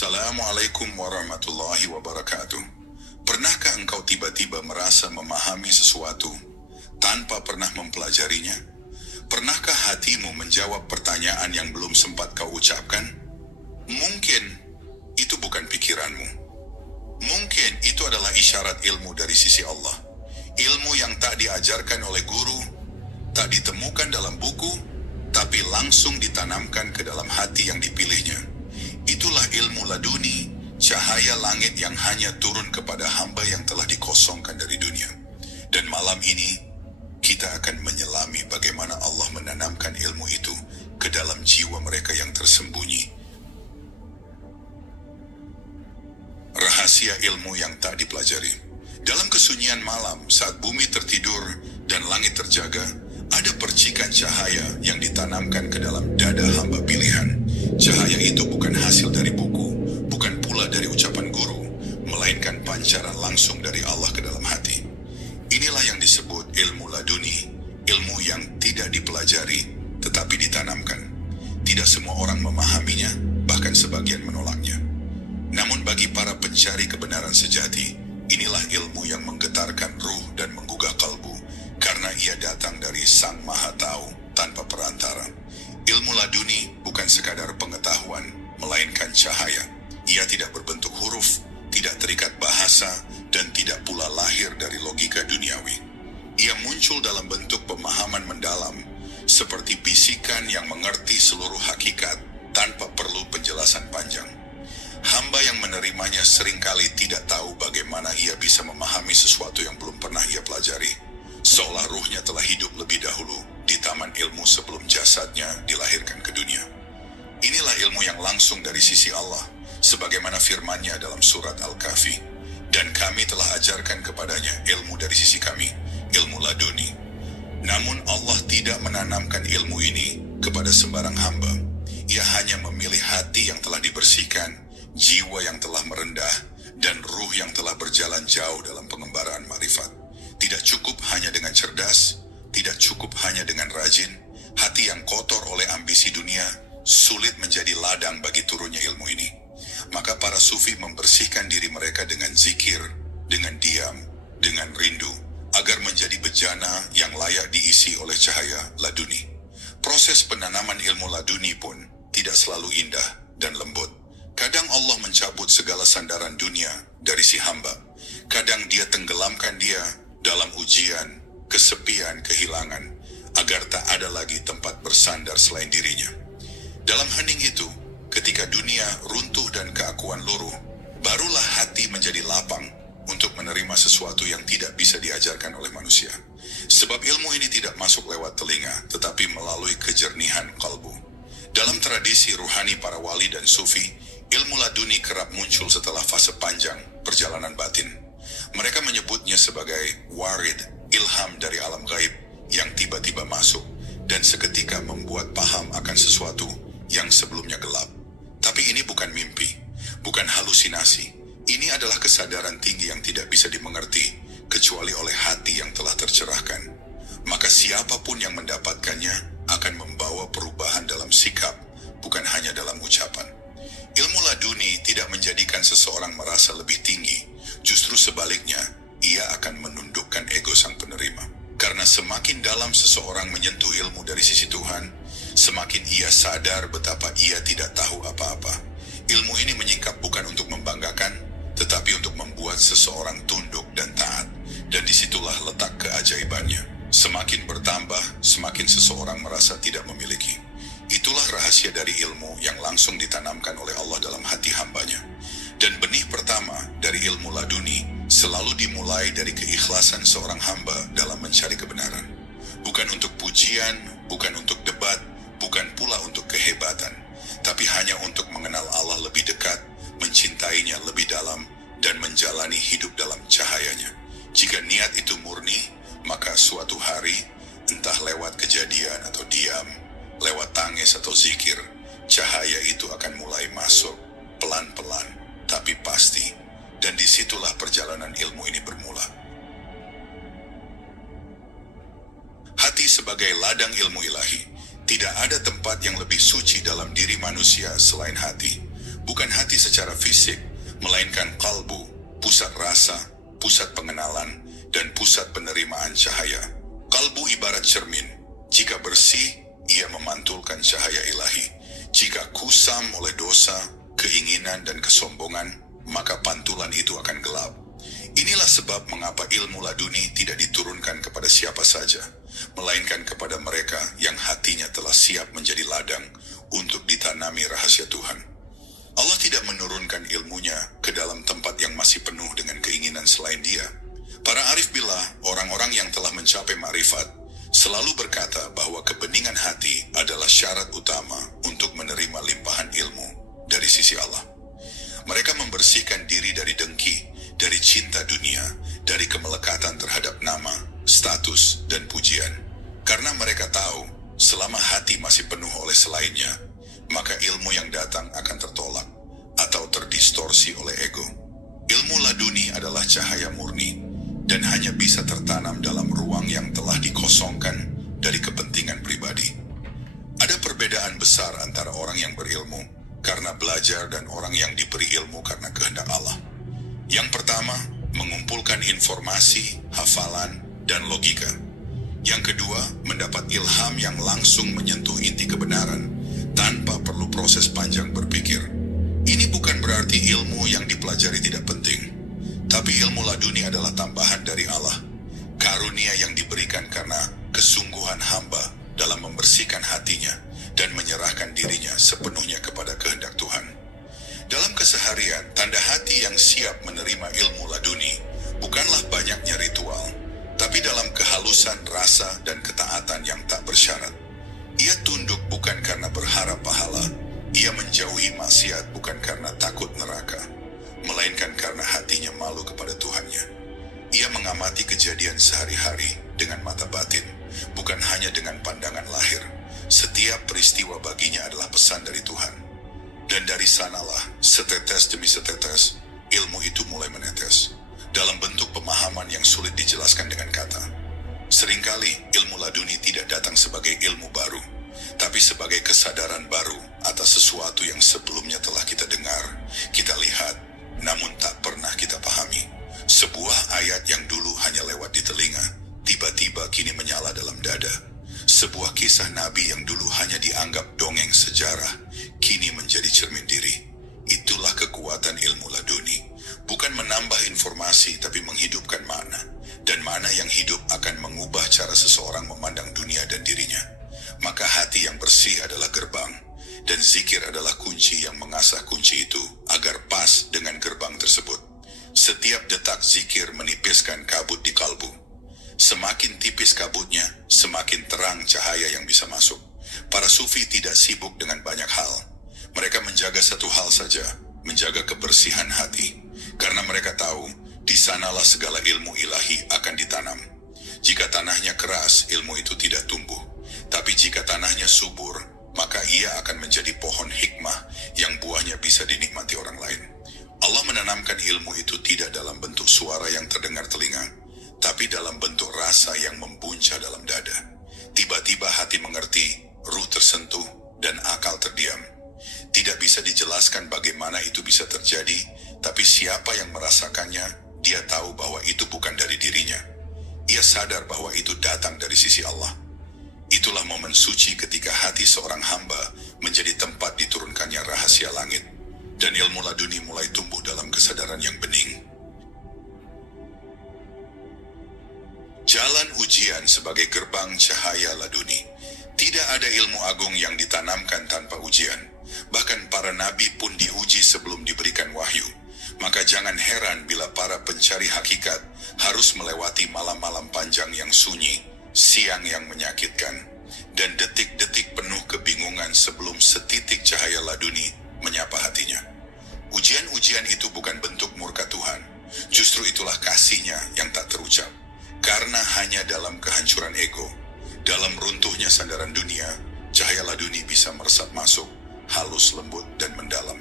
Assalamualaikum warahmatullahi wabarakatuh. Pernahkah engkau tiba-tiba merasa memahami sesuatu tanpa pernah mempelajarinya? Pernahkah hatimu menjawab pertanyaan yang belum sempat kau ucapkan? Mungkin itu bukan pikiranmu. Mungkin itu adalah isyarat ilmu dari sisi Allah. Ilmu yang tak diajarkan oleh guru, tak ditemukan dalam buku, tapi langsung ditanamkan ke dalam hati yang dipilihnya. Itulah ilmu laduni, cahaya langit yang hanya turun kepada hamba yang telah dikosongkan dari dunia. Dan malam ini, kita akan menyelami bagaimana Allah menanamkan ilmu itu ke dalam jiwa mereka yang tersembunyi. Rahasia ilmu yang tak dipelajari. Dalam kesunyian malam, saat bumi tertidur dan langit terjaga, ada percikan cahaya yang ditanamkan ke dalam dada hamba pilihan. Cahaya itu bukan hasil dari buku, bukan pula dari ucapan guru, melainkan pancaran langsung dari Allah ke dalam hati. Inilah yang disebut ilmu laduni, ilmu yang tidak dipelajari, tetapi ditanamkan. Tidak semua orang memahaminya, bahkan sebagian menolaknya. Namun bagi para pencari kebenaran sejati, inilah ilmu yang menggetarkan ruh dan menggugah kalbu, karena ia datang dari Sang Maha Tahu tanpa perantara. Ilmu laduni bukan sekadar pengetahuan, melainkan cahaya. Ia tidak berbentuk huruf, tidak terikat bahasa, dan tidak pula lahir dari logika duniawi. Ia muncul dalam bentuk pemahaman mendalam, seperti bisikan yang mengerti seluruh hakikat tanpa perlu penjelasan panjang. Hamba yang menerimanya seringkali tidak tahu bagaimana ia bisa memahami sesuatu yang belum pernah ia pelajari, seolah ruhnya telah hidup lebih dahulu di taman ilmu sebelum jasadnya dilahirkan ke dunia. Inilah ilmu yang langsung dari sisi Allah, sebagaimana firman-Nya dalam surat Al-Kahfi. Dan kami telah ajarkan kepadanya ilmu dari sisi kami, ilmu laduni. Namun Allah tidak menanamkan ilmu ini kepada sembarang hamba. Ia hanya memilih hati yang telah dibersihkan, jiwa yang telah merendah, dan ruh yang telah berjalan jauh dalam pengembaraan marifat. Tidak cukup hanya dengan cerdas, tidak cukup hanya dengan rajin. Hati yang kotor oleh ambisi dunia sulit menjadi ladang bagi turunnya ilmu ini. Maka para sufi membersihkan diri mereka dengan zikir, dengan diam, dengan rindu, agar menjadi bejana yang layak diisi oleh cahaya laduni. Proses penanaman ilmu laduni pun tidak selalu indah dan lembut. Kadang Allah mencabut segala sandaran dunia dari si hamba. Kadang Dia tenggelamkan dia dalam ujian, kesepian, kehilangan, agar tak ada lagi tempat bersandar selain dirinya. Dalam hening itu, ketika dunia runtuh dan keakuan luruh, barulah hati menjadi lapang untuk menerima sesuatu yang tidak bisa diajarkan oleh manusia. Sebab ilmu ini tidak masuk lewat telinga, tetapi melalui kejernihan kalbu. Dalam tradisi ruhani para wali dan sufi, ilmu laduni kerap muncul setelah fase panjang perjalanan batin. Mereka menyebutnya sebagai warid, ilham dari alam gaib yang tiba-tiba masuk dan seketika membuat paham akan sesuatu yang sebelumnya gelap. Tapi ini bukan mimpi, bukan halusinasi. Ini adalah kesadaran tinggi yang tidak bisa dimengerti kecuali oleh hati yang telah tercerahkan. Maka siapapun yang mendapatkannya akan membawa perubahan dalam sikap, bukan hanya dalam ucapan. Ilmu laduni tidak menjadikan seseorang merasa lebih tinggi. Justru sebaliknya, ia akan menundukkan ego sang penerima. Karena semakin dalam seseorang menyentuh ilmu dari sisi Tuhan, semakin ia sadar betapa ia tidak tahu apa-apa. Ilmu ini menyingkap bukan untuk membanggakan, tetapi untuk membuat seseorang tunduk dan taat. Dan disitulah letak keajaibannya. Semakin bertambah, semakin seseorang merasa tidak memiliki. Itulah rahasia dari ilmu yang langsung ditanamkan oleh Allah dalam hati hambanya. Dan benih pertama dari ilmu laduni selalu dimulai dari keikhlasan seorang hamba dalam mencari kebenaran. Bukan untuk pujian, bukan untuk debat, bukan pula untuk kehebatan, tapi hanya untuk mengenal Allah lebih dekat, mencintainya lebih dalam, dan menjalani hidup dalam cahayanya. Jika niat itu murni, maka suatu hari, entah lewat kejadian atau diam, lewat tangis atau zikir, cahaya itu akan mulai masuk, pelan-pelan, tapi pasti. Dan disitulah perjalanan ilmu ini bermula. Hati sebagai ladang ilmu ilahi. Tidak ada tempat yang lebih suci dalam diri manusia selain hati. Bukan hati secara fisik, melainkan kalbu, pusat rasa, pusat pengenalan, dan pusat penerimaan cahaya. Kalbu ibarat cermin. Jika bersih, ia memantulkan cahaya ilahi. Jika kusam oleh dosa, keinginan, dan kesombongan, maka pantulan itu akan gelap. Inilah sebab mengapa ilmu laduni tidak diturunkan kepada siapa saja, melainkan kepada mereka yang hatinya telah siap menjadi ladang untuk ditanami rahasia Tuhan. Allah tidak menurunkan ilmunya ke dalam tempat yang masih penuh dengan keinginan selain Dia. Para arif billah, orang-orang yang telah mencapai ma'rifat, selalu berkata bahwa kebeningan hati adalah syarat utama untuk menerima limpahan ilmu dari sisi Allah. Mereka membersihkan diri dari dengki, dari cinta dunia, dari kemelekatan terhadap nama, status, dan pujian. Karena mereka tahu, selama hati masih penuh oleh selainnya, maka ilmu yang datang akan tertolak atau terdistorsi oleh ego. Ilmu laduni adalah cahaya murni dan hanya bisa tertanam dalam ruang yang telah dikosongkan dari kepentingan pribadi. Ada perbedaan besar antara orang yang berilmu karena belajar dan orang yang diberi ilmu karena kehendak Allah. Yang pertama, mengumpulkan informasi, hafalan, dan logika. Yang kedua, mendapat ilham yang langsung menyentuh inti kebenaran tanpa perlu proses panjang berpikir. Ini bukan berarti ilmu yang dipelajari tidak penting, tapi ilmu laduni adalah tambahan dari Allah, karunia yang diberikan karena kesungguhan hamba dalam membersihkan hatinya dan menyerahkan dirinya sepenuhnya kepada kehendak Tuhan. Dalam keseharian, tanda hati yang siap menerima ilmu laduni bukanlah banyaknya ritual, tapi dalam kehalusan rasa dan ketaatan yang tak bersyarat. Ia tunduk bukan karena berharap pahala, ia menjauhi maksiat bukan karena takut neraka, melainkan karena hatinya malu kepada Tuhannya. Ia mengamati kejadian sehari-hari dengan mata batin, bukan hanya dengan pandangan lahir. Setiap peristiwa baginya adalah pesan dari Tuhan. Dan dari sanalah, setetes demi setetes, ilmu itu mulai menetes, dalam bentuk pemahaman yang sulit dijelaskan dengan kata. Seringkali, ilmu laduni tidak datang sebagai ilmu baru, tapi sebagai kesadaran baru atas sesuatu yang sebelumnya telah kita dengar, kita lihat, namun tak pernah kita pahami. Sebuah ayat yang dulu hanya lewat di telinga, tiba-tiba kini menyala dalam dada. Sebuah kisah Nabi yang dulu hanya dianggap dongeng sejarah, kini menjadi cermin diri. Itulah kekuatan ilmu laduni. Bukan menambah informasi, tapi menghidupkan makna. Dan makna yang hidup akan mengubah cara seseorang memandang dunia dan dirinya. Maka hati yang bersih adalah gerbang, dan zikir adalah kunci yang mengasah kunci itu agar pas dengan gerbang tersebut. Setiap detak zikir menipiskan kabut di kalbu. Semakin tipis kabutnya, semakin terang cahaya yang bisa masuk. Para sufi tidak sibuk dengan banyak hal. Mereka menjaga satu hal saja, menjaga kebersihan hati. Karena mereka tahu, di sanalah segala ilmu ilahi akan ditanam. Jika tanahnya keras, ilmu itu tidak tumbuh. Tapi jika tanahnya subur, maka ia akan menjadi pohon hikmah yang buahnya bisa dinikmati orang lain. Allah menanamkan ilmu itu tidak dalam bentuk suara yang terdengar telinga, tapi dalam bentuk rasa yang membuncah dalam dada. Tiba-tiba hati mengerti, ruh tersentuh, dan akal terdiam. Tidak bisa dijelaskan bagaimana itu bisa terjadi, tapi siapa yang merasakannya, dia tahu bahwa itu bukan dari dirinya. Ia sadar bahwa itu datang dari sisi Allah. Itulah momen suci ketika hati seorang hamba menjadi tempat diturunkannya rahasia langit, dan ilmu laduni mulai tumbuh dalam kesadaran yang bening. Jalan ujian sebagai gerbang cahaya laduni. Tidak ada ilmu agung yang ditanamkan tanpa ujian. Bahkan para nabi pun diuji sebelum diberikan wahyu. Maka jangan heran bila para pencari hakikat harus melewati malam-malam panjang yang sunyi, siang yang menyakitkan, dan detik-detik penuh kebingungan sebelum setitik cahaya laduni menyapa hatinya. Ujian-ujian itu bukan bentuk murka Tuhan. Justru itulah kasih-Nya yang tak terucap. Karena hanya dalam kehancuran ego, dalam runtuhnya sandaran dunia, cahaya laduni bisa meresap masuk, halus, lembut, dan mendalam.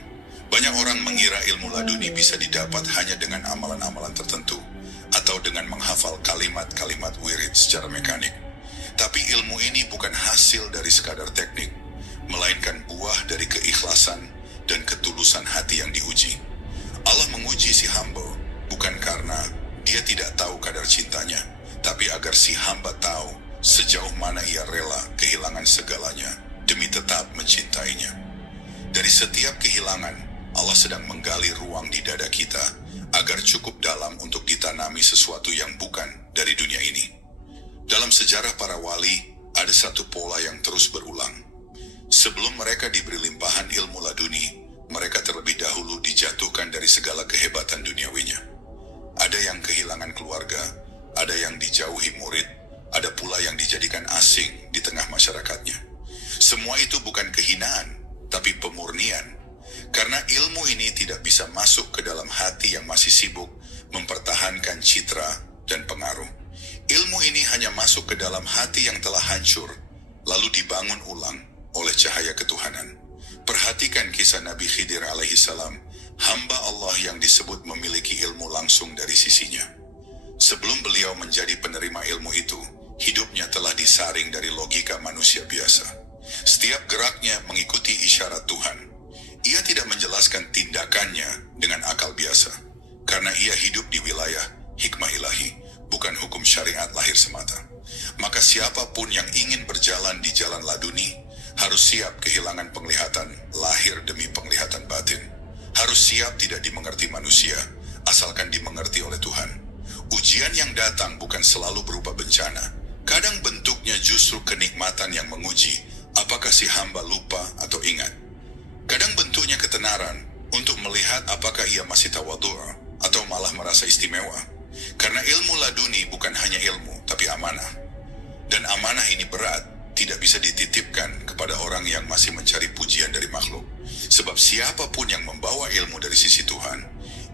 Banyak orang mengira ilmu laduni bisa didapat hanya dengan amalan-amalan tertentu, atau dengan menghafal kalimat-kalimat wirid secara mekanik. Tapi ilmu ini bukan hasil dari sekadar teknik, melainkan buah dari keikhlasan dan ketulusan hati yang diuji. tidak tahu kadar cintanya, tapi agar si hamba tahu sejauh mana ia rela kehilangan segalanya demi tetap mencintainya. Dari setiap kehilangan, Allah sedang menggali ruang di dada kita agar cukup dalam untuk ditanami sesuatu yang bukan dari dunia ini. Dalam sejarah para wali, ada satu pola yang terus berulang. Sebelum mereka diberi limpahan ilmu laduni, mereka terlebih dahulu dijatuhkan dari segala kehebatan duniawinya. Ada yang kehilangan keluarga, ada yang dijauhi murid, ada pula yang dijadikan asing di tengah masyarakatnya. Semua itu bukan kehinaan, tapi pemurnian. Karena ilmu ini tidak bisa masuk ke dalam hati yang masih sibuk mempertahankan citra dan pengaruh. Ilmu ini hanya masuk ke dalam hati yang telah hancur, lalu dibangun ulang oleh cahaya ketuhanan. Perhatikan kisah Nabi Khidir alaihissalam, hamba Allah yang disebut memiliki ilmu langsung dari sisinya. Sebelum beliau menjadi penerima ilmu itu, hidupnya telah disaring dari logika manusia biasa. Setiap geraknya mengikuti isyarat Tuhan. Ia tidak menjelaskan tindakannya dengan akal biasa, karena ia hidup di wilayah hikmah ilahi, bukan hukum syariat lahir semata. Maka siapapun yang ingin berjalan di jalan laduni, harus siap kehilangan penglihatan lahir demi penglihatan batin. Harus siap tidak dimengerti manusia, asalkan dimengerti oleh Tuhan. Ujian yang datang bukan selalu berupa bencana. Kadang bentuknya justru kenikmatan yang menguji apakah si hamba lupa atau ingat. Kadang bentuknya ketenaran untuk melihat apakah ia masih tawadhu' atau malah merasa istimewa. Karena ilmu laduni bukan hanya ilmu, tapi amanah. Dan amanah ini berat, tidak bisa dititipkan kepada orang yang masih mencari pujian dari makhluk. Sebab siapapun yang membawa ilmu dari sisi Tuhan,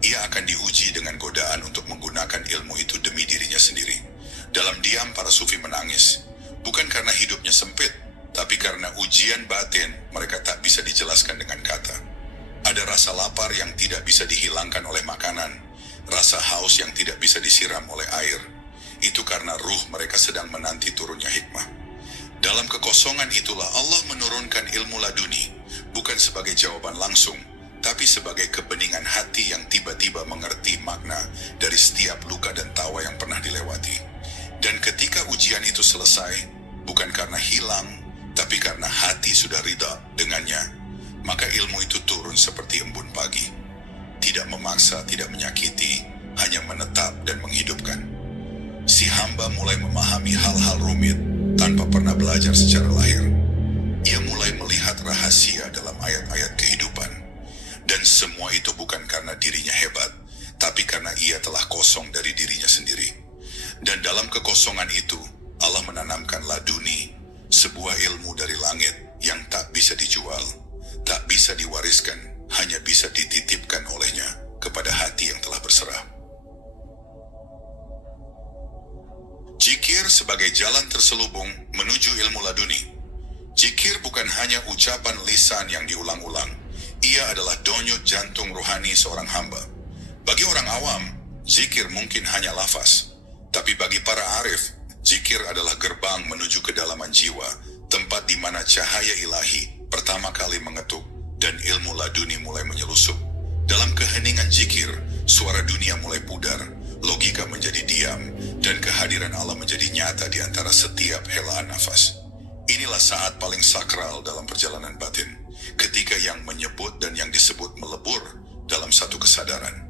ia akan diuji dengan godaan untuk menggunakan ilmu itu demi dirinya sendiri. Dalam diam para sufi menangis, bukan karena hidupnya sempit, tapi karena ujian batin mereka tak bisa dijelaskan dengan kata. Ada rasa lapar yang tidak bisa dihilangkan oleh makanan, rasa haus yang tidak bisa disiram oleh air. Itu karena ruh mereka sedang menanti turunnya hikmah. Dalam kekosongan itulah Allah menurunkan ilmu laduni, bukan sebagai jawaban langsung, tapi sebagai kebeningan hati yang tiba-tiba mengerti makna dari setiap luka dan tawa yang pernah dilewati. Dan ketika ujian itu selesai, bukan karena hilang, tapi karena hati sudah ridha dengannya, maka ilmu itu turun seperti embun pagi. Tidak memaksa, tidak menyakiti, hanya menetap dan menghidupkan. Si hamba mulai memahami hal-hal rumit tanpa pernah belajar secara lahir. Ia mulai melihat rahasia dalam ayat-ayat kehidupan. Dan semua itu bukan karena dirinya hebat, tapi karena ia telah kosong dari dirinya sendiri. Dan dalam kekosongan itu, Allah menanamkan laduni, sebuah ilmu dari langit yang tak bisa dijual, tak bisa diwariskan, hanya bisa dititipkan olehnya kepada hati yang telah berserah. Zikir sebagai jalan terselubung menuju ilmu laduni. Zikir bukan hanya ucapan lisan yang diulang-ulang, ia adalah denyut jantung rohani seorang hamba. Bagi orang awam, zikir mungkin hanya lafaz, tapi bagi para arif, zikir adalah gerbang menuju kedalaman jiwa, tempat di mana cahaya ilahi pertama kali mengetuk dan ilmu laduni mulai menyelusup. Dalam keheningan zikir, suara dunia mulai pudar, logika menjadi diam, dan kehadiran Allah menjadi nyata di antara setiap helaan nafas. Inilah saat paling sakral dalam perjalanan batin, ketika yang menyebut dan yang disebut melebur dalam satu kesadaran.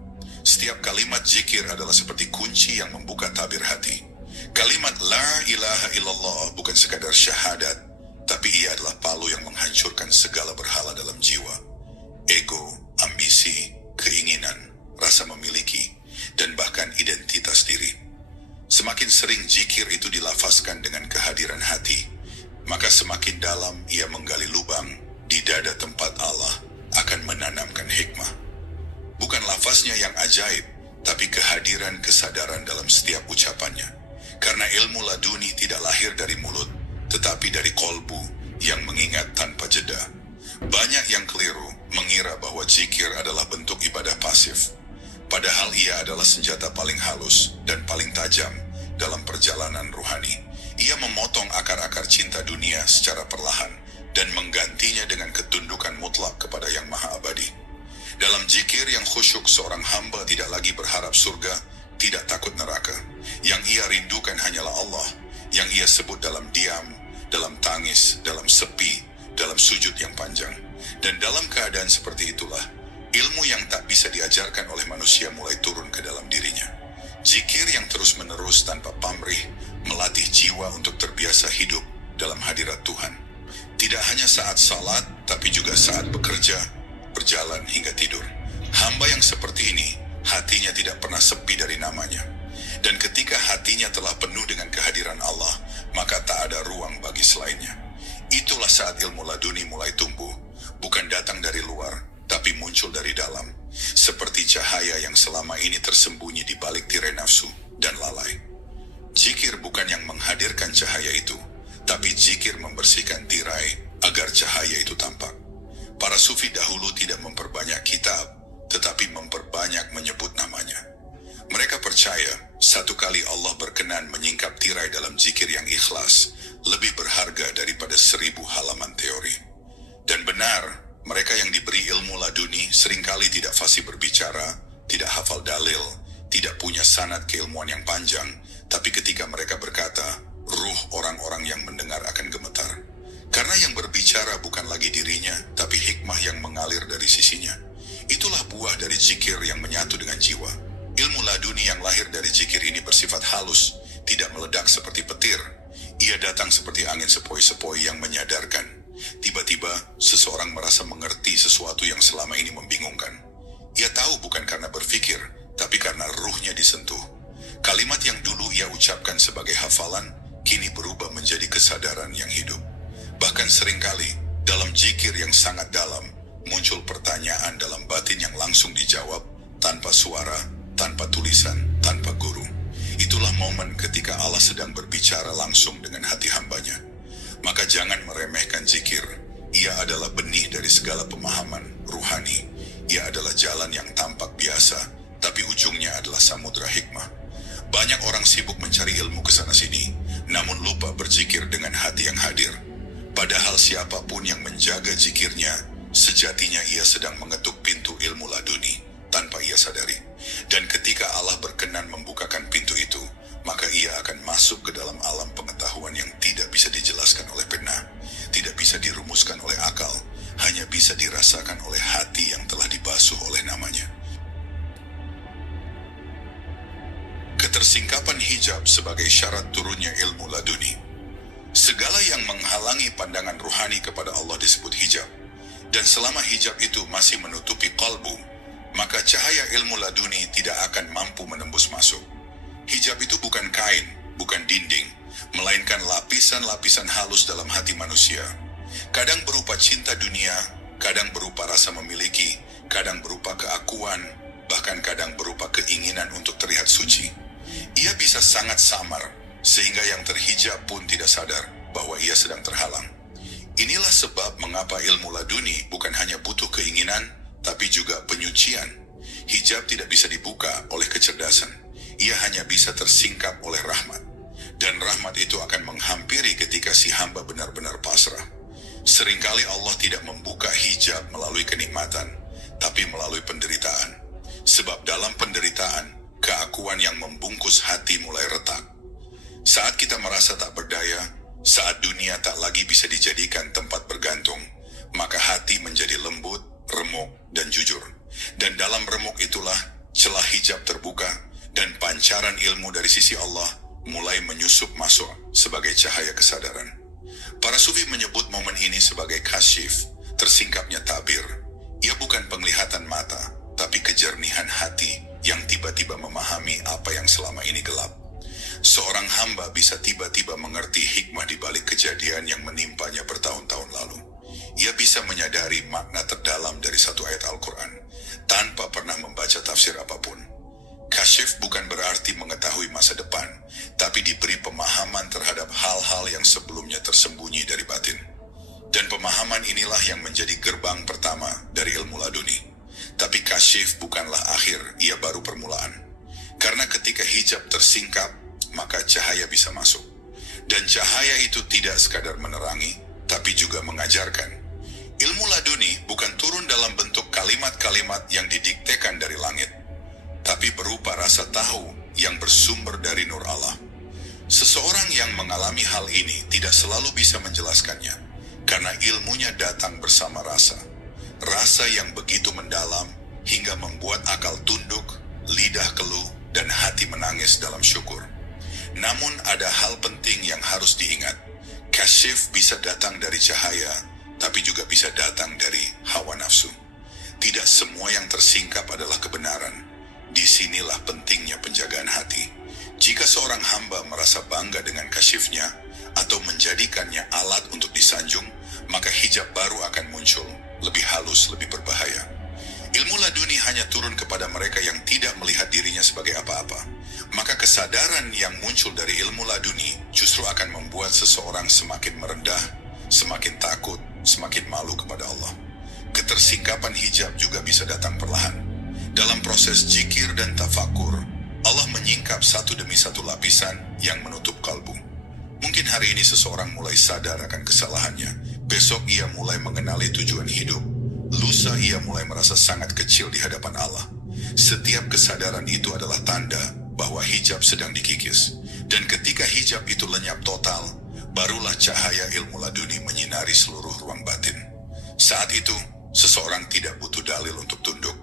Setiap kalimat zikir adalah seperti kunci yang membuka tabir hati. Kalimat la ilaha illallah bukan sekadar syahadat, tapi ia adalah palu yang menghancurkan segala berhala dalam jiwa. Ego, ambisi, keinginan, rasa memiliki, dan bahkan identitas diri. Semakin sering zikir itu dilafazkan dengan kehadiran hati, maka semakin dalam ia menggali lubang di dada tempat Allah akan menanamkan hikmah. Bukan lafaznya yang ajaib, tapi kehadiran kesadaran dalam setiap ucapannya. Karena ilmu laduni tidak lahir dari mulut, tetapi dari kolbu yang mengingat tanpa jeda. Banyak yang keliru mengira bahwa zikir adalah bentuk ibadah pasif. Padahal ia adalah senjata paling halus dan paling tajam dalam perjalanan rohani. Ia memotong akar-akar cinta dunia secara perlahan dan menggantinya dengan ketundukan mutlak kepada Yang Maha Abadi. Dalam zikir yang khusyuk, seorang hamba tidak lagi berharap surga, tidak takut neraka. Yang ia rindukan hanyalah Allah, yang ia sebut dalam diam, dalam tangis, dalam sepi, dalam sujud yang panjang. Dan dalam keadaan seperti itulah, ilmu yang tak bisa diajarkan oleh manusia mulai turun ke dalam dirinya. Zikir yang terus-menerus tanpa pamrih melatih jiwa untuk terbiasa hidup dalam hadirat Tuhan. Tidak hanya saat salat, tapi juga saat bekerja, berjalan hingga tidur. Hamba yang seperti ini, hatinya tidak pernah sepi dari namanya. Dan ketika hatinya telah penuh dengan kehadiran Allah, maka tak ada ruang bagi selainnya. Itulah saat ilmu laduni mulai tumbuh, bukan datang dari luar, tapi muncul dari dalam, seperti cahaya yang selama ini tersembunyi di balik tirai nafsu dan lalai. Zikir bukan yang menghadirkan cahaya itu, tapi zikir membersihkan tirai agar cahaya itu tampak. Para sufi dahulu tidak memperbanyak kitab, tetapi memperbanyak menyebut namanya. Mereka percaya, satu kali Allah berkenan menyingkap tirai dalam zikir yang ikhlas, lebih berharga daripada 1000 halaman teori. Dan benar, mereka yang diberi ilmu laduni seringkali tidak fasih berbicara, tidak hafal dalil, tidak punya sanad keilmuan yang panjang, tapi ketika mereka berkata, ruh orang-orang yang mendengar akan gemetar. Karena yang berbicara bukan lagi dirinya, tapi hikmah yang mengalir dari sisinya. Itulah buah dari zikir yang menyatu dengan jiwa. Ilmu laduni yang lahir dari zikir ini bersifat halus, tidak meledak seperti petir. Ia datang seperti angin sepoi-sepoi yang menyadarkan. Tiba-tiba, seseorang merasa mengerti sesuatu yang selama ini membingungkan. Ia tahu bukan karena berpikir, tapi karena ruhnya disentuh. Kalimat yang dulu ia ucapkan sebagai hafalan, kini berubah menjadi kesadaran yang hidup. Bahkan seringkali, dalam zikir yang sangat dalam, muncul pertanyaan dalam batin yang langsung dijawab, tanpa suara, tanpa tulisan, tanpa guru. Itulah momen ketika Allah sedang berbicara langsung dengan hati hambanya. Maka jangan meremehkan zikir. Ia adalah benih dari segala pemahaman ruhani. Ia adalah jalan yang tampak biasa, tapi ujungnya adalah samudra hikmah. Banyak orang sibuk mencari ilmu ke sana sini, namun lupa berzikir dengan hati yang hadir. Padahal siapapun yang menjaga zikirnya, sejatinya ia sedang mengetuk pintu ilmu laduni tanpa ia sadari. Dan ketika Allah berkenan membukakan pintu itu, maka ia akan masuk ke dalam alam pengetahuan yang tidak bisa dijelaskan oleh pena, tidak bisa dirumuskan oleh akal, hanya bisa dirasakan oleh hati yang telah dibasuh oleh namanya. Ketersingkapan hijab sebagai syarat turunnya ilmu laduni. Segala yang menghalangi pandangan ruhani kepada Allah disebut hijab. Dan selama hijab itu masih menutupi qalbu, maka cahaya ilmu laduni tidak akan mampu menembus masuk. Hijab itu bukan kain, bukan dinding, melainkan lapisan-lapisan halus dalam hati manusia. Kadang berupa cinta dunia, kadang berupa rasa memiliki, kadang berupa keakuan, bahkan kadang berupa keinginan untuk terlihat suci. Ia bisa sangat samar, sehingga yang terhijab pun tidak sadar bahwa ia sedang terhalang. Inilah sebab mengapa ilmu laduni bukan hanya butuh keinginan, tapi juga penyucian. Hijab tidak bisa dibuka oleh kecerdasan. Ia hanya bisa tersingkap oleh rahmat. Dan rahmat itu akan menghampiri ketika si hamba benar-benar pasrah. Seringkali Allah tidak membuka hijab melalui kenikmatan, tapi melalui penderitaan. Sebab dalam penderitaan, keakuan yang membungkus hati mulai retak. Saat kita merasa tak berdaya, saat dunia tak lagi bisa dijadikan tempat bergantung, maka hati menjadi lembut, remuk, dan jujur. Dan dalam remuk itulah celah hijab terbuka, dan pancaran ilmu dari sisi Allah mulai menyusup masuk sebagai cahaya kesadaran. Para sufi menyebut momen ini sebagai kasyif, tersingkapnya tabir. Ia bukan penglihatan mata, tapi kejernihan hati yang tiba-tiba memahami apa yang selama ini gelap. Seorang hamba bisa tiba-tiba mengerti hikmah di balik kejadian yang menimpanya bertahun-tahun lalu. Ia bisa menyadari makna terdalam dari satu ayat Al-Quran, tanpa pernah membaca tafsir apapun. Kasyif bukan berarti mengetahui masa depan, tapi diberi pemahaman terhadap hal-hal yang sebelumnya tersembunyi dari batin. Dan pemahaman inilah yang menjadi gerbang pertama dari ilmu laduni. Tapi kasyif bukanlah akhir, ia baru permulaan. Karena ketika hijab tersingkap, maka cahaya bisa masuk. Dan cahaya itu tidak sekadar menerangi, tapi juga mengajarkan. Ilmu laduni bukan turun dalam bentuk kalimat-kalimat yang didiktekan dari langit, tapi berupa rasa tahu yang bersumber dari nur Allah. Seseorang yang mengalami hal ini tidak selalu bisa menjelaskannya, karena ilmunya datang bersama rasa. Rasa yang begitu mendalam hingga membuat akal tunduk, lidah keluh, dan hati menangis dalam syukur. Namun ada hal penting yang harus diingat. Kasyif bisa datang dari cahaya, tapi juga bisa datang dari hawa nafsu. Tidak semua yang tersingkap adalah kebenaran. Disinilah pentingnya penjagaan hati. Jika seorang hamba merasa bangga dengan kasyifnya atau menjadikannya alat untuk disanjung, maka hijab baru akan muncul, lebih halus, lebih berbahaya. Ilmu laduni hanya turun kepada mereka yang tidak melihat dirinya sebagai apa-apa. Maka kesadaran yang muncul dari ilmu laduni justru akan membuat seseorang semakin merendah, semakin takut, semakin malu kepada Allah. Ketersingkapan hijab juga bisa datang perlahan. Dalam proses zikir dan tafakur, Allah menyingkap satu demi satu lapisan yang menutup kalbu. Mungkin hari ini seseorang mulai sadar akan kesalahannya. Besok ia mulai mengenali tujuan hidup. Lusa ia mulai merasa sangat kecil di hadapan Allah. Setiap kesadaran itu adalah tanda bahwa hijab sedang dikikis. Dan ketika hijab itu lenyap total, barulah cahaya ilmu laduni menyinari seluruh ruang batin. Saat itu, seseorang tidak butuh dalil untuk tunduk,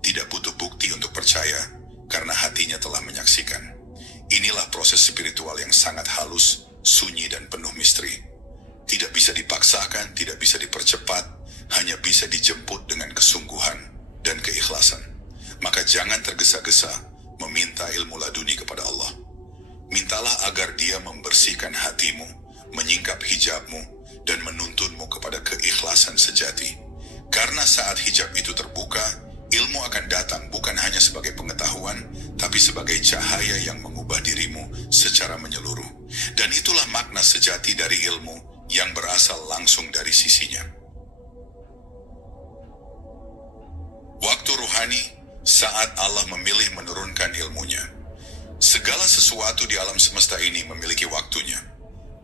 tidak butuh bukti untuk percaya, karena hatinya telah menyaksikan. Inilah proses spiritual yang sangat halus, sunyi dan penuh misteri. Tidak bisa dipaksakan, tidak bisa dipercepat, hanya bisa dijemput dengan kesungguhan dan keikhlasan. Maka jangan tergesa-gesa meminta ilmu laduni kepada Allah. Mintalah agar Dia membersihkan hatimu, menyingkap hijabmu, dan menuntunmu kepada keikhlasan sejati. Karena saat hijab itu terbuka, ilmu akan datang bukan hanya sebagai pengetahuan, tapi sebagai cahaya yang mengubah dirimu secara menyeluruh. Dan itulah makna sejati dari ilmu yang berasal langsung dari sisinya. Waktu ruhani, saat Allah memilih menurunkan ilmunya. Segala sesuatu di alam semesta ini memiliki waktunya.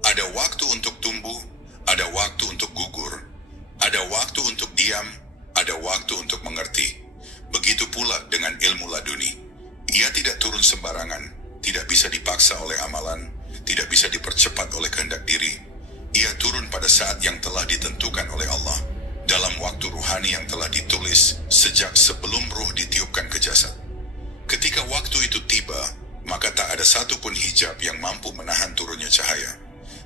Ada waktu untuk tumbuh, ada waktu untuk gugur, ada waktu untuk diam, ada waktu untuk mengerti. Begitu pula dengan ilmu laduni. Ia tidak turun sembarangan, tidak bisa dipaksa oleh amalan, tidak bisa dipercepat oleh kehendak diri. Ia turun pada saat yang telah ditentukan oleh Allah, dalam waktu ruhani yang telah ditulis sejak sebelum ruh ditiupkan ke jasad. Ketika waktu itu tiba, maka tak ada satupun hijab yang mampu menahan turunnya cahaya.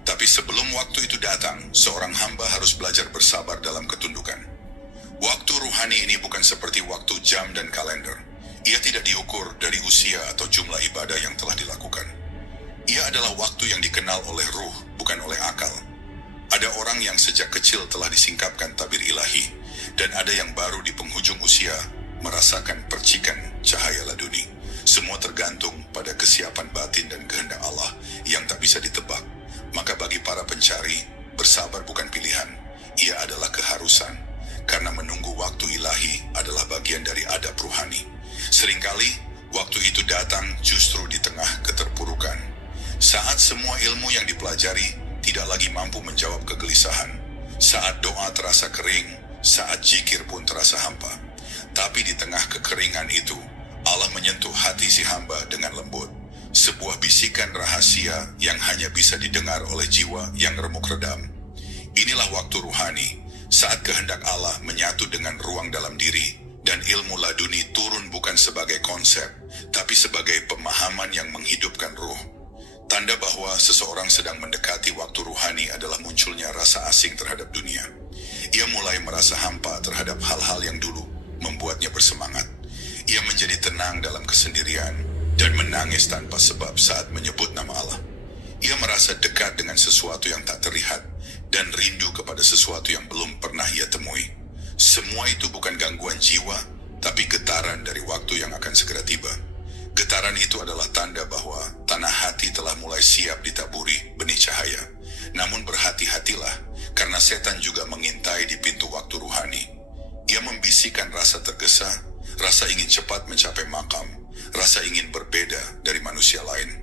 Tapi sebelum waktu itu datang, seorang hamba harus belajar bersabar dalam ketundukan. Waktu ruhani ini bukan seperti waktu jam dan kalender. Ia tidak diukur dari usia atau jumlah ibadah yang telah dilakukan. Ia adalah waktu yang dikenal oleh ruh, bukan oleh akal. Ada orang yang sejak kecil telah disingkapkan tabir ilahi, dan ada yang baru di penghujung usia merasakan percikan cahaya laduni. Semua tergantung pada kesiapan batin dan kehendak Allah yang tak bisa ditebak. Maka bagi para pencari, bersabar bukan pilihan, ia adalah keharusan. Karena menunggu waktu ilahi adalah bagian dari adab ruhani. Seringkali, waktu itu datang justru di tengah keterpurukan. Saat semua ilmu yang dipelajari tidak lagi mampu menjawab kegelisahan. Saat doa terasa kering, saat zikir pun terasa hampa. Tapi di tengah kekeringan itu, Allah menyentuh hati si hamba dengan lembut. Sebuah bisikan rahasia yang hanya bisa didengar oleh jiwa yang remuk redam. Inilah waktu ruhani, saat kehendak Allah menyatu dengan ruang dalam diri, dan ilmu laduni turun bukan sebagai konsep, tapi sebagai pemahaman yang menghidupkan ruh. Tanda bahwa seseorang sedang mendekati waktu ruhani adalah munculnya rasa asing terhadap dunia. Ia mulai merasa hampa terhadap hal-hal yang dulu membuatnya bersemangat. Ia menjadi tenang dalam kesendirian dan menangis tanpa sebab saat menyebut nama Allah. Ia merasa dekat dengan sesuatu yang tak terlihat dan rindu kepada sesuatu yang belum pernah ia temui. Semua itu bukan gangguan jiwa, tapi getaran dari waktu yang akan segera tiba. Getaran itu adalah tanda bahwa tanah hati telah mulai siap ditaburi benih cahaya. Namun berhati-hatilah, karena setan juga mengintai di pintu waktu ruhani. Ia membisikkan rasa tergesa, rasa ingin cepat mencapai makam, rasa ingin berbeda dari manusia lain.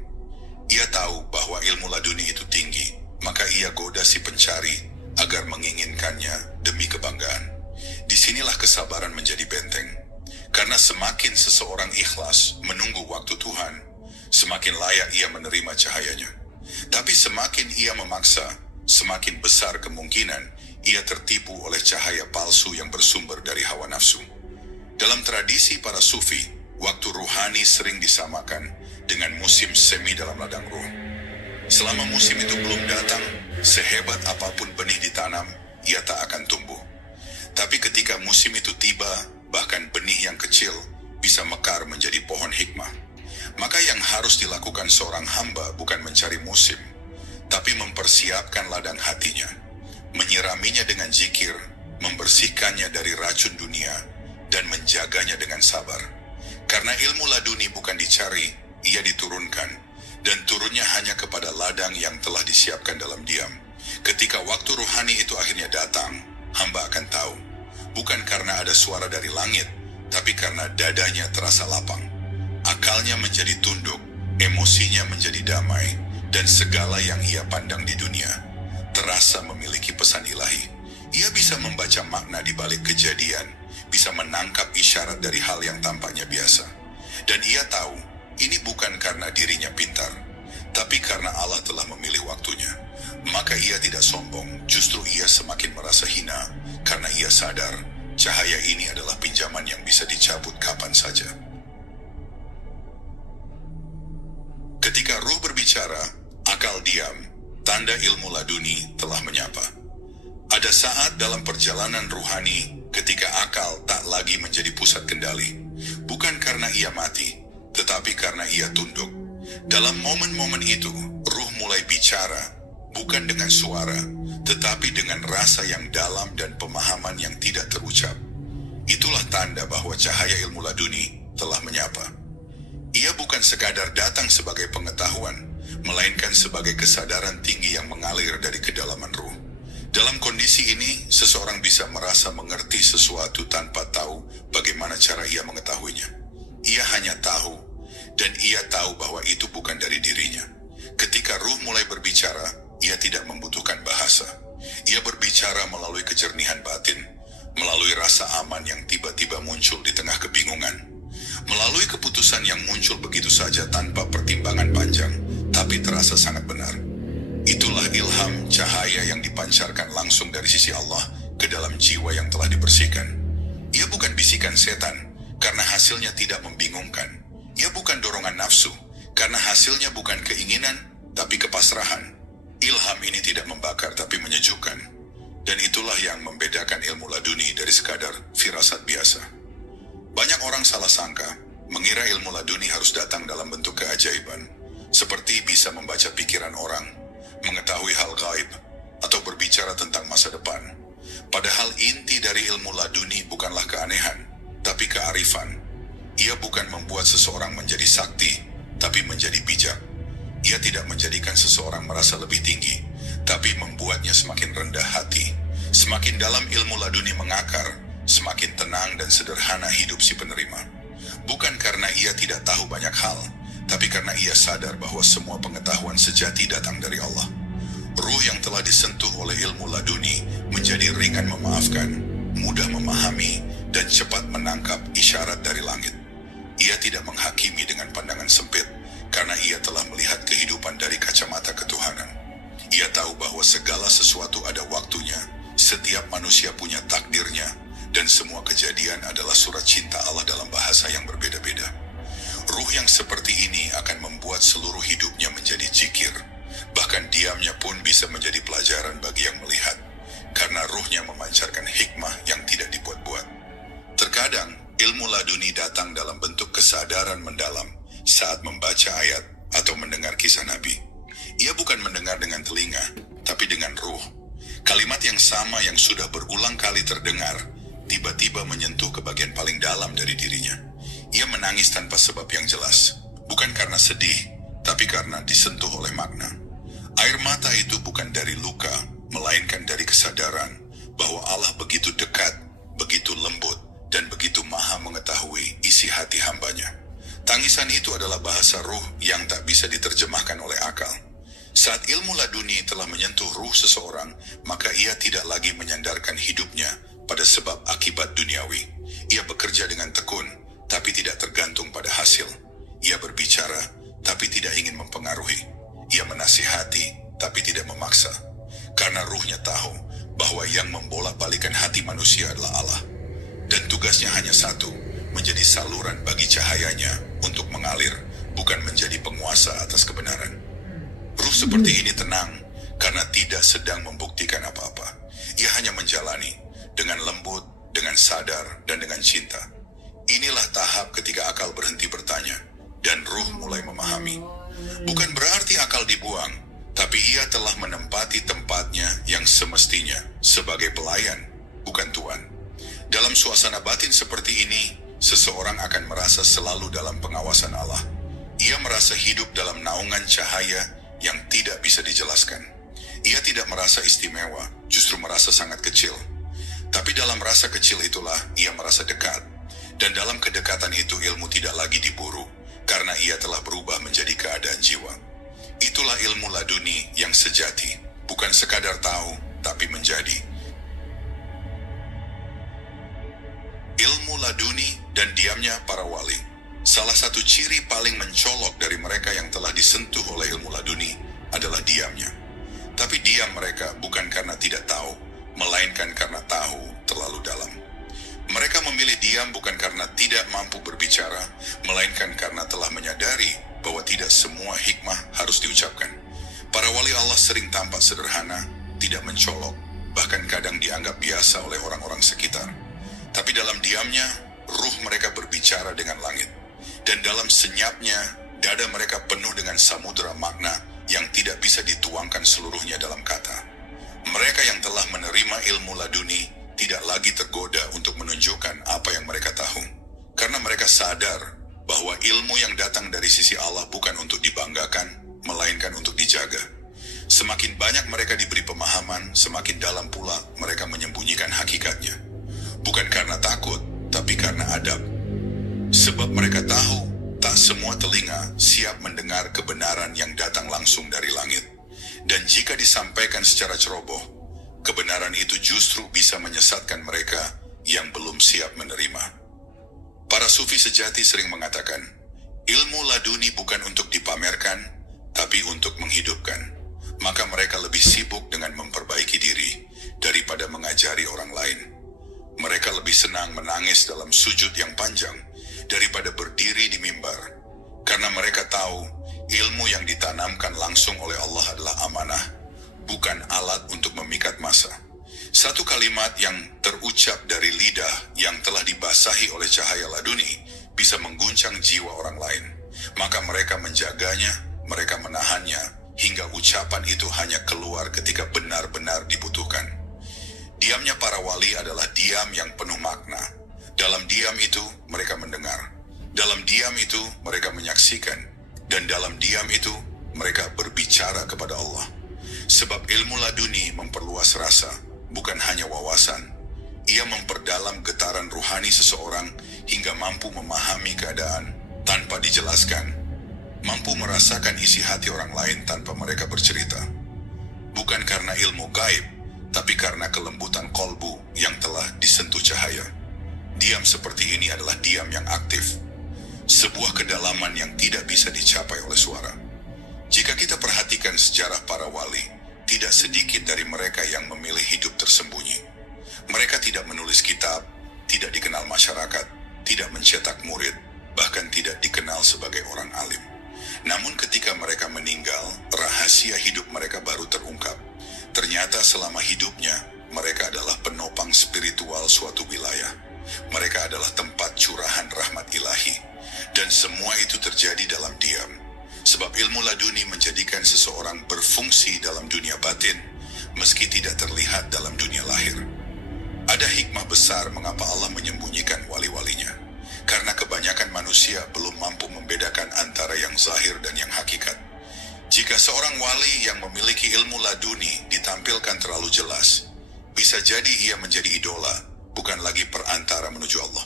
Ia tahu bahwa ilmu laduni itu tinggi, maka ia goda si pencari agar menginginkannya demi kebanggaan. Disinilah kesabaran menjadi benteng. Karena semakin seseorang ikhlas menunggu waktu Tuhan, semakin layak ia menerima cahayanya. Tapi semakin ia memaksa, semakin besar kemungkinan ia tertipu oleh cahaya palsu yang bersumber dari hawa nafsu. Dalam tradisi para sufi, waktu ruhani sering disamakan dengan musim semi dalam ladang ruh. Selama musim itu belum datang, sehebat apapun benih ditanam, ia tak akan tumbuh. Tapi ketika musim itu tiba, bahkan benih yang kecil bisa mekar menjadi pohon hikmah. Maka yang harus dilakukan seorang hamba bukan mencari musim, tapi mempersiapkan ladang hatinya, menyiraminya dengan zikir, membersihkannya dari racun dunia, dan menjaganya dengan sabar. Karena ilmu laduni bukan dicari, ia diturunkan, dan turunnya hanya kepada ladang yang telah disiapkan dalam diam. Ketika waktu ruhani itu akhirnya datang, hamba akan tahu, bukan karena ada suara dari langit, tapi karena dadanya terasa lapang. Akalnya menjadi tunduk, emosinya menjadi damai, dan segala yang ia pandang di dunia terasa memiliki pesan ilahi. Ia bisa membaca makna di balik kejadian, bisa menangkap isyarat dari hal yang tampaknya biasa. Dan ia tahu, ini bukan karena dirinya pintar, tapi karena Allah telah memilih waktunya. Maka ia tidak sombong, justru ia semakin merasa hina, karena ia sadar, cahaya ini adalah pinjaman yang bisa dicabut kapan saja. Ketika ruh berbicara, akal diam, tanda ilmu laduni telah menyapa. Ada saat dalam perjalanan ruhani ketika akal tak lagi menjadi pusat kendali, bukan karena ia mati, tetapi karena ia tunduk. Dalam momen-momen itu, ruh mulai bicara, bukan dengan suara, tetapi dengan rasa yang dalam dan pemahaman yang tidak terucap. Itulah tanda bahwa cahaya ilmu laduni telah menyapa. Ia bukan sekadar datang sebagai pengetahuan, melainkan sebagai kesadaran tinggi yang mengalir dari kedalaman ruh. Dalam kondisi ini, seseorang bisa merasa mengerti sesuatu tanpa tahu bagaimana cara ia mengetahuinya. Ia hanya tahu, dan ia tahu bahwa itu bukan dari dirinya. Ketika ruh mulai berbicara, ia tidak membutuhkan bahasa. Ia berbicara melalui kejernihan batin, melalui rasa aman yang tiba-tiba muncul di tengah kebingungan, melalui keputusan yang muncul begitu saja tanpa pertimbangan panjang, tapi terasa sangat benar. Itulah ilham cahaya yang dipancarkan langsung dari sisi Allah ke dalam jiwa yang telah dibersihkan. Ia bukan bisikan setan, karena hasilnya tidak membingungkan. Ia bukan dorongan nafsu, karena hasilnya bukan keinginan, tapi kepasrahan. Ilham ini tidak membakar, tapi menyejukkan. Dan itulah yang membedakan ilmu laduni dari sekadar firasat biasa. Banyak orang salah sangka, mengira ilmu laduni harus datang dalam bentuk keajaiban, seperti bisa membaca pikiran orang, mengetahui hal gaib, atau berbicara tentang masa depan. Padahal inti dari ilmu laduni bukanlah keanehan, tapi kearifan. Ia bukan membuat seseorang menjadi sakti, tapi menjadi bijak. Ia tidak menjadikan seseorang merasa lebih tinggi, tapi membuatnya semakin rendah hati. Semakin dalam ilmu laduni mengakar, semakin tenang dan sederhana hidup si penerima. Bukan karena ia tidak tahu banyak hal, tapi karena ia sadar bahwa semua pengetahuan sejati datang dari Allah. Ruh yang telah disentuh oleh ilmu laduni menjadi ringan memaafkan, mudah memahami, dan cepat menangkap isyarat dari langit. Ia tidak menghakimi dengan pandangan sempit, karena ia telah melihat kehidupan dari kacamata ketuhanan. Ia tahu bahwa segala sesuatu ada waktunya, setiap manusia punya takdirnya, dan semua kejadian adalah surat cinta Allah dalam bahasa yang berbeda-beda. Ruh yang seperti ini akan membuat seluruh hidupnya menjadi zikir. Bahkan diamnya pun bisa menjadi pelajaran bagi yang melihat, karena ruhnya memancarkan hikmah yang tidak dibuat-buat. Terkadang, ilmu laduni datang dalam bentuk kesadaran mendalam saat membaca ayat atau mendengar kisah Nabi. Ia bukan mendengar dengan telinga, tapi dengan ruh. Kalimat yang sama yang sudah berulang kali terdengar, tiba-tiba menyentuh ke bagian paling dalam dari dirinya. Ia menangis tanpa sebab yang jelas, bukan karena sedih, tapi karena disentuh oleh makna. Air mata itu bukan dari luka, melainkan dari kesadaran bahwa Allah begitu dekat, begitu lembut, dan begitu maha mengetahui isi hati hambanya. Tangisan itu adalah bahasa ruh yang tak bisa diterjemahkan oleh akal. Saat ilmu laduni telah menyentuh ruh seseorang, maka ia tidak lagi menyandarkan hidupnya pada sebab akibat duniawi. Ia bekerja dengan tekun, tapi tidak tergantung pada hasil. Ia berbicara, tapi tidak bahwa yang membolak-balikan hati manusia adalah Allah. Dan tugasnya hanya satu, menjadi saluran bagi cahayanya untuk mengalir, bukan menjadi penguasa atas kebenaran. Ruh seperti ini tenang, karena tidak sedang membuktikan apa-apa. Ia hanya menjalani, dengan lembut, dengan sadar, dan dengan cinta. Inilah tahap ketika akal berhenti bertanya, dan ruh mulai memahami. Bukan berarti akal dibuang, tapi ia telah menempati tempatnya yang semestinya, sebagai pelayan, bukan tuan. Dalam suasana batin seperti ini, seseorang akan merasa selalu dalam pengawasan Allah. Ia merasa hidup dalam naungan cahaya yang tidak bisa dijelaskan. Ia tidak merasa istimewa, justru merasa sangat kecil. Tapi dalam rasa kecil itulah ia merasa dekat. Dan dalam kedekatan itu ilmu tidak lagi diburu, karena ia telah berubah menjadi keadaan jiwa. Itulah ilmu laduni yang sejati, bukan sekadar tahu, tapi menjadi. Ilmu laduni dan diamnya para wali. Salah satu ciri paling mencolok dari mereka yang telah disentuh oleh ilmu laduni adalah diamnya. Tapi diam mereka bukan karena tidak tahu, melainkan karena tahu terlalu dalam. Mereka memilih diam bukan karena tidak mampu berbicara, melainkan karena telah menyadari bahwa tidak semua hikmah harus diucapkan. Para wali Allah sering tampak sederhana, tidak mencolok, bahkan kadang dianggap biasa oleh orang-orang sekitar. Tapi dalam diamnya, ruh mereka berbicara dengan langit. Dan dalam senyapnya, dada mereka penuh dengan samudera makna yang tidak bisa dituangkan seluruhnya dalam kata. Mereka yang telah menerima ilmu laduni tidak lagi tergoda untuk menunjukkan apa yang mereka tahu. Karena mereka sadar bahwa ilmu yang datang dari sisi Allah bukan untuk dibanggakan, melainkan untuk dijaga. Semakin banyak mereka diberi pemahaman, semakin dalam pula mereka menyembunyikan hakikatnya. Bukan karena takut, tapi karena adab. Sebab mereka tahu, tak semua telinga siap mendengar kebenaran yang datang langsung dari langit. Dan jika disampaikan secara ceroboh, kebenaran itu justru bisa menyesatkan mereka yang belum siap menerima. Para sufi sejati sering mengatakan, ilmu laduni bukan untuk dipamerkan, tapi untuk menghidupkan. Maka mereka lebih sibuk dengan memperbaiki diri daripada mengajari orang lain. Mereka lebih senang menangis dalam sujud yang panjang daripada berdiri di mimbar. Karena mereka tahu ilmu yang ditanamkan langsung oleh Allah adalah amanah, bukan alat untuk memikat massa. Satu kalimat yang terucap dari lidah yang telah dibasahi oleh cahaya laduni bisa mengguncang jiwa orang lain. Maka mereka menjaganya, mereka menahannya, hingga ucapan itu hanya keluar ketika benar-benar dibutuhkan. Diamnya para wali adalah diam yang penuh makna. Dalam diam itu mereka mendengar. Dalam diam itu mereka menyaksikan. Dan dalam diam itu mereka berbicara kepada Allah. Sebab ilmu laduni memperluas rasa, bukan hanya wawasan. Ia memperdalam getaran ruhani seseorang hingga mampu memahami keadaan tanpa dijelaskan. Mampu merasakan isi hati orang lain tanpa mereka bercerita. Bukan karena ilmu gaib, tapi karena kelembutan kolbu yang telah disentuh cahaya. Diam seperti ini adalah diam yang aktif. Sebuah kedalaman yang tidak bisa dicapai oleh suara. Jika kita perhatikan sejarah para wali, tidak sedikit dari mereka yang memilih hidup tersembunyi. Mereka tidak menulis kitab, tidak dikenal masyarakat, tidak mencetak murid, bahkan tidak dikenal sebagai orang alim. Namun ketika mereka meninggal, rahasia hidup mereka baru terungkap. Ternyata selama hidupnya, mereka adalah penopang spiritual suatu wilayah. Mereka adalah tempat curahan rahmat ilahi. Dan semua itu terjadi dalam diam. Sebab ilmu laduni menjadikan seseorang berfungsi dalam dunia batin, meski tidak terlihat dalam dunia lahir. Ada hikmah besar mengapa Allah menyembunyikan wali-walinya. Karena kebanyakan manusia belum mampu membedakan antara yang zahir dan yang hakikat. Jika seorang wali yang memiliki ilmu laduni ditampilkan terlalu jelas, bisa jadi ia menjadi idola, bukan lagi perantara menuju Allah.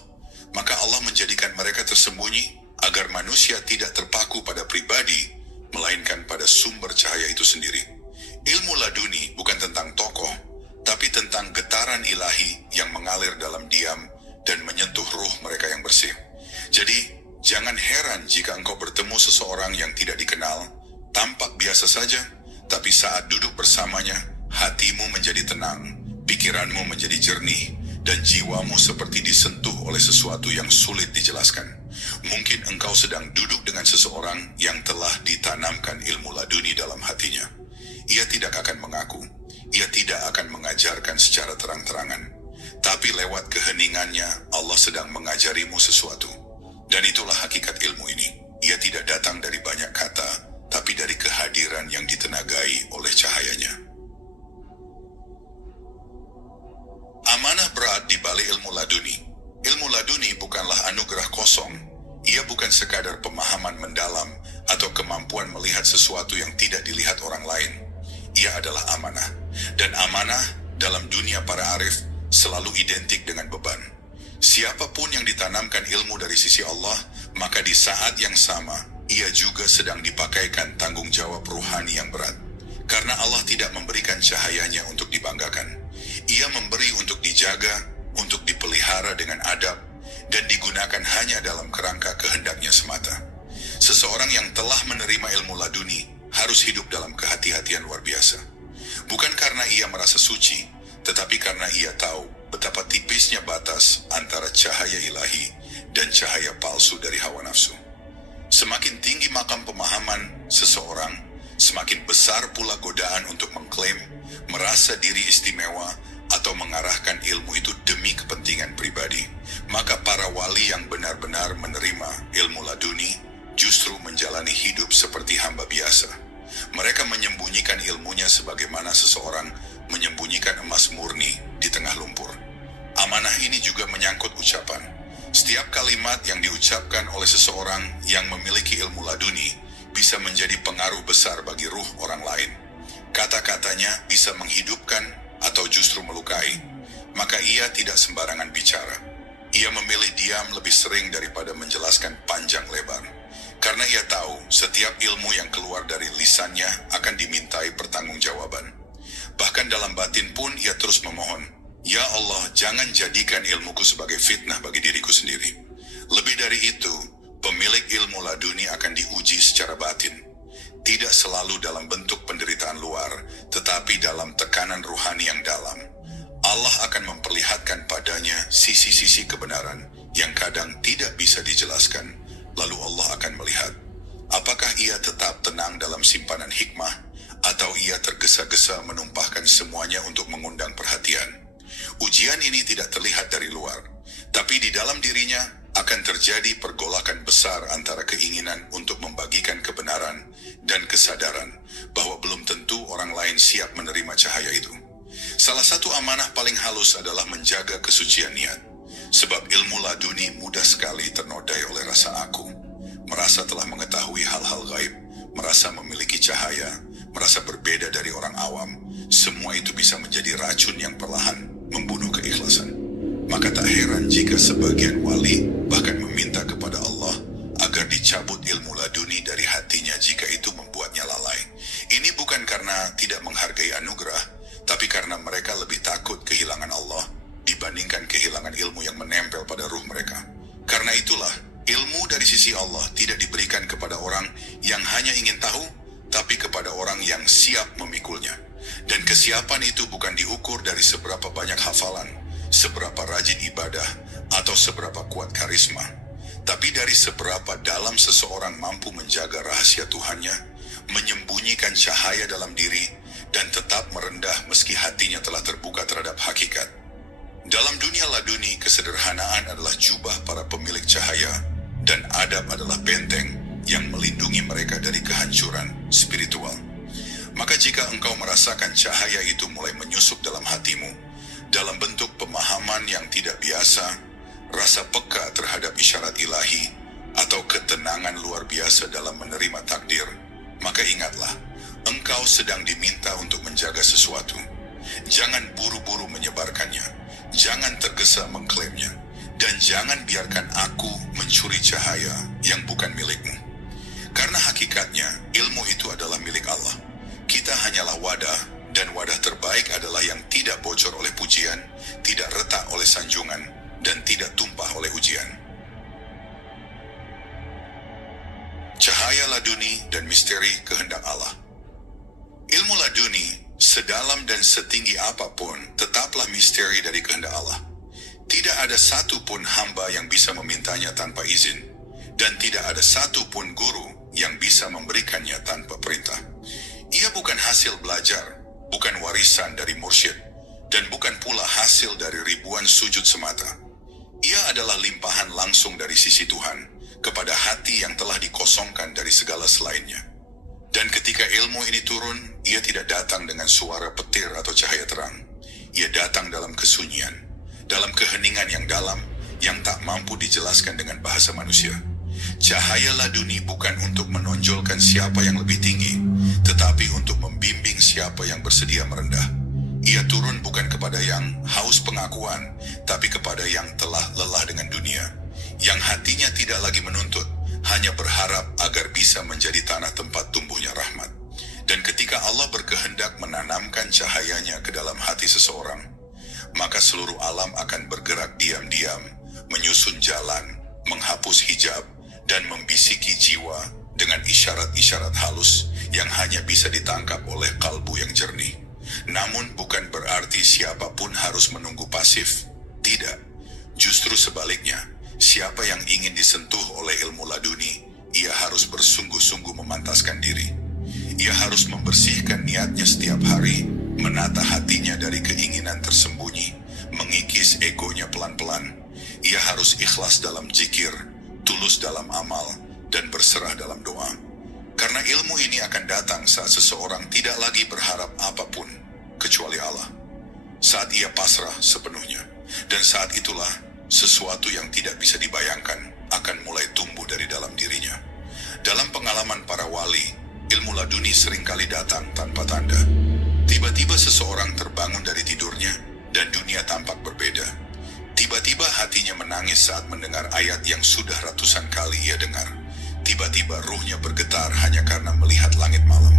Maka Allah menjadikan mereka tersembunyi agar manusia tidak terpaku pada pribadi, melainkan pada sumber cahaya itu sendiri. Ilmu laduni bukan tentang tokoh, tapi tentang getaran ilahi yang mengalir dalam diam dan menyentuh ruh mereka yang bersih. Jadi, jangan heran jika engkau bertemu seseorang yang tidak dikenal, tampak biasa saja, tapi saat duduk bersamanya, hatimu menjadi tenang, Pikiranmu menjadi jernih, dan jiwamu seperti disentuh oleh sesuatu yang sulit dijelaskan. Mungkin engkau sedang duduk dengan seseorang yang telah ditanamkan ilmu laduni dalam hatinya. Ia tidak akan mengaku, ia tidak akan mengajarkan secara terang-terangan. Tapi lewat keheningannya, Allah sedang mengajarimu sesuatu. Dan itulah hakikat ilmu ini. Ia tidak datang dari banyak kata, tapi dari kehadiran yang ditenagai oleh cahayanya. Amanah berat di balik ilmu laduni. Ilmu laduni bukanlah anugerah kosong. Ia bukan sekadar pemahaman mendalam atau kemampuan melihat sesuatu yang tidak dilihat orang lain. Ia adalah amanah. Dan amanah dalam dunia para arif selalu identik dengan beban. Siapapun yang ditanamkan ilmu dari sisi Allah, maka di saat yang sama, ia juga sedang dipakaikan tanggung jawab ruhani yang berat. Karena Allah tidak memberikan cahayanya untuk dibanggakan. Ia memberi untuk dijaga, untuk dipelihara dengan adab, dan digunakan hanya dalam kerangka kehendaknya semata. Seseorang yang telah menerima ilmu laduni harus hidup dalam kehati-hatian luar biasa. Bukan karena ia merasa suci, tetapi karena ia tahu betapa tipisnya batas antara cahaya ilahi dan cahaya palsu dari hawa nafsu. Semakin tinggi makam pemahaman seseorang, semakin besar pula godaan untuk mengklaim, merasa diri istimewa, atau mengarahkan ilmu itu demi kepentingan pribadi. Maka para wali yang benar-benar menerima ilmu laduni justru menjalani hidup seperti hamba biasa. Mereka menyembunyikan ilmunya sebagaimana seseorang menyembunyikan emas murni di tengah lumpur. Amanah ini juga menyangkut ucapan. Setiap kalimat yang diucapkan oleh seseorang yang memiliki ilmu laduni bisa menjadi pengaruh besar bagi ruh orang lain. Kata-katanya bisa menghidupkan atau justru melukai, maka ia tidak sembarangan bicara. Ia memilih diam lebih sering daripada menjelaskan panjang lebar. Karena ia tahu setiap ilmu yang keluar dari lisannya akan dimintai pertanggungjawaban. Bahkan dalam batin pun ia terus memohon, "Ya Allah, jangan jadikan ilmuku sebagai fitnah bagi diriku sendiri." Lebih dari itu, pemilik ilmu laduni akan diuji secara batin. Tidak selalu dalam bentuk penderitaan luar, tetapi dalam tekanan ruhani yang dalam. Allah akan memperlihatkan padanya sisi-sisi kebenaran yang kadang tidak bisa dijelaskan. Lalu Allah akan melihat, apakah ia tetap tenang dalam simpanan hikmah, atau ia tergesa-gesa menumpahkan semuanya untuk mengundang perhatian. Ujian ini tidak terlihat dari luar, tapi di dalam dirinya akan terjadi pergolakan besar antara keinginan untuk membagikan kebenaran dan kesadaran bahwa belum tentu orang lain siap menerima cahaya itu. Salah satu amanah paling halus adalah menjaga kesucian niat. Sebab ilmu laduni mudah sekali ternodai oleh rasa aku, merasa telah mengetahui hal-hal gaib, merasa memiliki cahaya, merasa berbeda dari orang awam. Semua itu bisa menjadi racun yang perlahan membunuh keikhlasan. Maka tak heran jika sebagian wali bahkan meminta kepada Allah agar dicabut ilmu laduni dari hatinya jika itu membuatnya lalai. Ini bukan karena tidak menghargai anugerah, tapi karena mereka lebih takut kehilangan Allah dibandingkan kehilangan ilmu yang menempel pada ruh mereka. Karena itulah, ilmu dari sisi Allah tidak diberikan kepada orang yang hanya ingin tahu, tapi kepada orang yang siap memikulnya. Dan kesiapan itu bukan diukur dari seberapa banyak hafalan, seberapa rajin ibadah, atau seberapa kuat karisma, tapi dari seberapa dalam seseorang mampu menjaga rahasia Tuhannya, menyembunyikan cahaya dalam diri, dan tetap merendah meski hatinya telah terbuka terhadap hakikat. Dalam dunia laduni, kesederhanaan adalah jubah para pemilik cahaya, dan adab adalah benteng yang melindungi mereka dari kehancuran spiritual. Maka jika engkau merasakan cahaya itu mulai menyusup dalam hatimu, dalam bentuk pemahaman yang tidak biasa, rasa peka terhadap isyarat ilahi, atau ketenangan luar biasa dalam menerima takdir, maka ingatlah, engkau sedang diminta untuk menjaga sesuatu. Jangan buru-buru menyebarkannya, jangan tergesa mengklaimnya, dan jangan biarkan aku mencuri cahaya yang bukan milikmu. Karena hakikatnya, ilmu itu adalah milik Allah. Kita hanyalah wadah, dan wadah terbaik adalah yang tidak bocor oleh pujian, tidak retak oleh sanjungan, dan tidak tumpah oleh ujian. Cahaya laduni dan misteri kehendak Allah. Ilmu laduni Sedalam dan setinggi apapun, tetaplah misteri dari kehendak Allah. Tidak ada satu pun hamba yang bisa memintanya tanpa izin, dan tidak ada satu pun guru yang bisa memberikannya tanpa perintah. Ia bukan hasil belajar, bukan warisan dari mursyid, dan bukan pula hasil dari ribuan sujud semata. Ia adalah limpahan langsung dari sisi Tuhan kepada hati yang telah dikosongkan dari segala selainnya. Dan ketika ilmu ini turun, ia tidak datang dengan suara petir atau cahaya terang. Ia datang dalam kesunyian, dalam keheningan yang dalam, yang tak mampu dijelaskan dengan bahasa manusia. Cahaya laduni bukan untuk menonjolkan siapa yang lebih tinggi, tetapi untuk membimbing siapa yang bersedia merendah. Ia turun bukan kepada yang haus pengakuan, tapi kepada yang telah lelah dengan dunia, yang hatinya tidak lagi menuntut, hanya berharap agar bisa menjadi tanah tempat tumbuhnya rahmat. Dan ketika Allah berkehendak menanamkan cahayanya ke dalam hati seseorang, maka seluruh alam akan bergerak diam-diam, menyusun jalan, menghapus hijab, dan membisiki jiwa dengan isyarat-isyarat halus yang hanya bisa ditangkap oleh kalbu yang jernih. Namun bukan berarti siapapun harus menunggu pasif. Tidak, justru sebaliknya. Siapa yang ingin disentuh oleh ilmu laduni, ia harus bersungguh-sungguh memantaskan diri. Ia harus membersihkan niatnya setiap hari, menata hatinya dari keinginan tersembunyi, mengikis egonya pelan-pelan. Ia harus ikhlas dalam zikir, tulus dalam amal, dan berserah dalam doa. Karena ilmu ini akan datang saat seseorang tidak lagi berharap apapun kecuali Allah. Saat ia pasrah sepenuhnya, dan saat itulah sesuatu yang tidak bisa dibayangkan akan mulai tumbuh dari dalam dirinya. Dalam pengalaman para wali, ilmu laduni seringkali datang tanpa tanda. Tiba-tiba seseorang terbangun dari tidurnya dan dunia tampak berbeda. Tiba-tiba hatinya menangis saat mendengar ayat yang sudah ratusan kali ia dengar. Tiba-tiba ruhnya bergetar hanya karena melihat langit malam.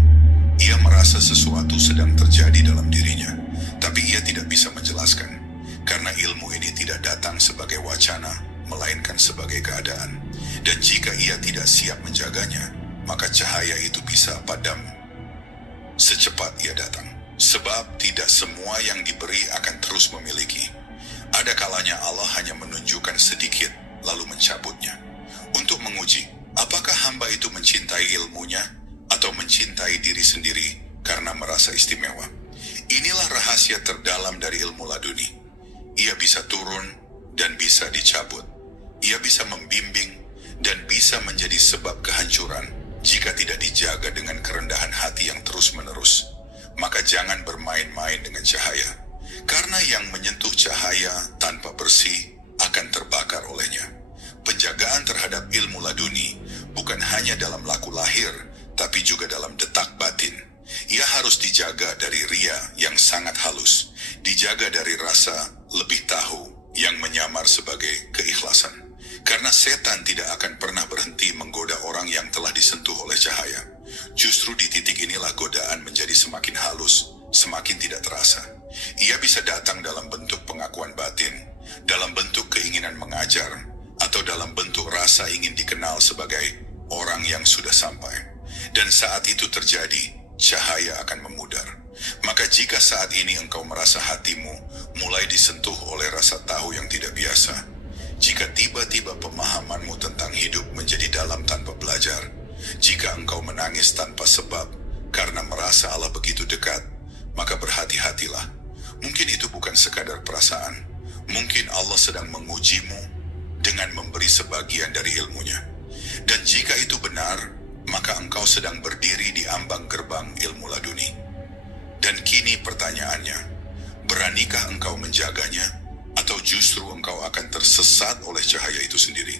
Ia merasa sesuatu sedang terjadi dalam dirinya, tapi ia tidak bisa menjelaskan. Karena ilmu ini tidak datang sebagai wacana, melainkan sebagai keadaan. Dan jika ia tidak siap menjaganya, maka cahaya itu bisa padam secepat ia datang. Sebab tidak semua yang diberi akan terus memiliki. Ada kalanya Allah hanya menunjukkan sedikit, lalu mencabutnya. Untuk menguji, apakah hamba itu mencintai ilmunya, atau mencintai diri sendiri karena merasa istimewa. Inilah rahasia terdalam dari ilmu laduni. Ia bisa turun dan bisa dicabut. Ia bisa membimbing dan bisa menjadi sebab kehancuran jika tidak dijaga dengan kerendahan hati yang terus-menerus. Maka jangan bermain-main dengan cahaya, karena yang menyentuh cahaya tanpa bersih akan terbakar olehnya. Penjagaan terhadap ilmu laduni bukan hanya dalam laku lahir, tapi juga dalam detak batin. Ia harus dijaga dari ria yang sangat halus, dijaga dari rasa lebih tahu yang menyamar sebagai keikhlasan. Karena setan tidak akan pernah berhenti menggoda orang yang telah disentuh oleh cahaya. Justru di titik inilah godaan menjadi semakin halus, semakin tidak terasa. Ia bisa datang dalam bentuk pengakuan batin, dalam bentuk keinginan mengajar, atau dalam bentuk rasa ingin dikenal sebagai orang yang sudah sampai. Dan saat itu terjadi, cahaya akan memudar. Maka jika saat ini engkau merasa hatimu mulai disentuh oleh rasa tahu yang tidak biasa, jika tiba-tiba pemahamanmu tentang hidup menjadi dalam tanpa belajar, jika engkau menangis tanpa sebab karena merasa Allah begitu dekat, maka berhati-hatilah. Mungkin itu bukan sekadar perasaan. Mungkin Allah sedang mengujimu dengan memberi sebagian dari ilmunya. Dan jika itu benar, maka engkau sedang berdiri di ambang gerbang ilmu laduni. Dan kini pertanyaannya, beranikah engkau menjaganya, atau justru engkau akan tersesat oleh cahaya itu sendiri?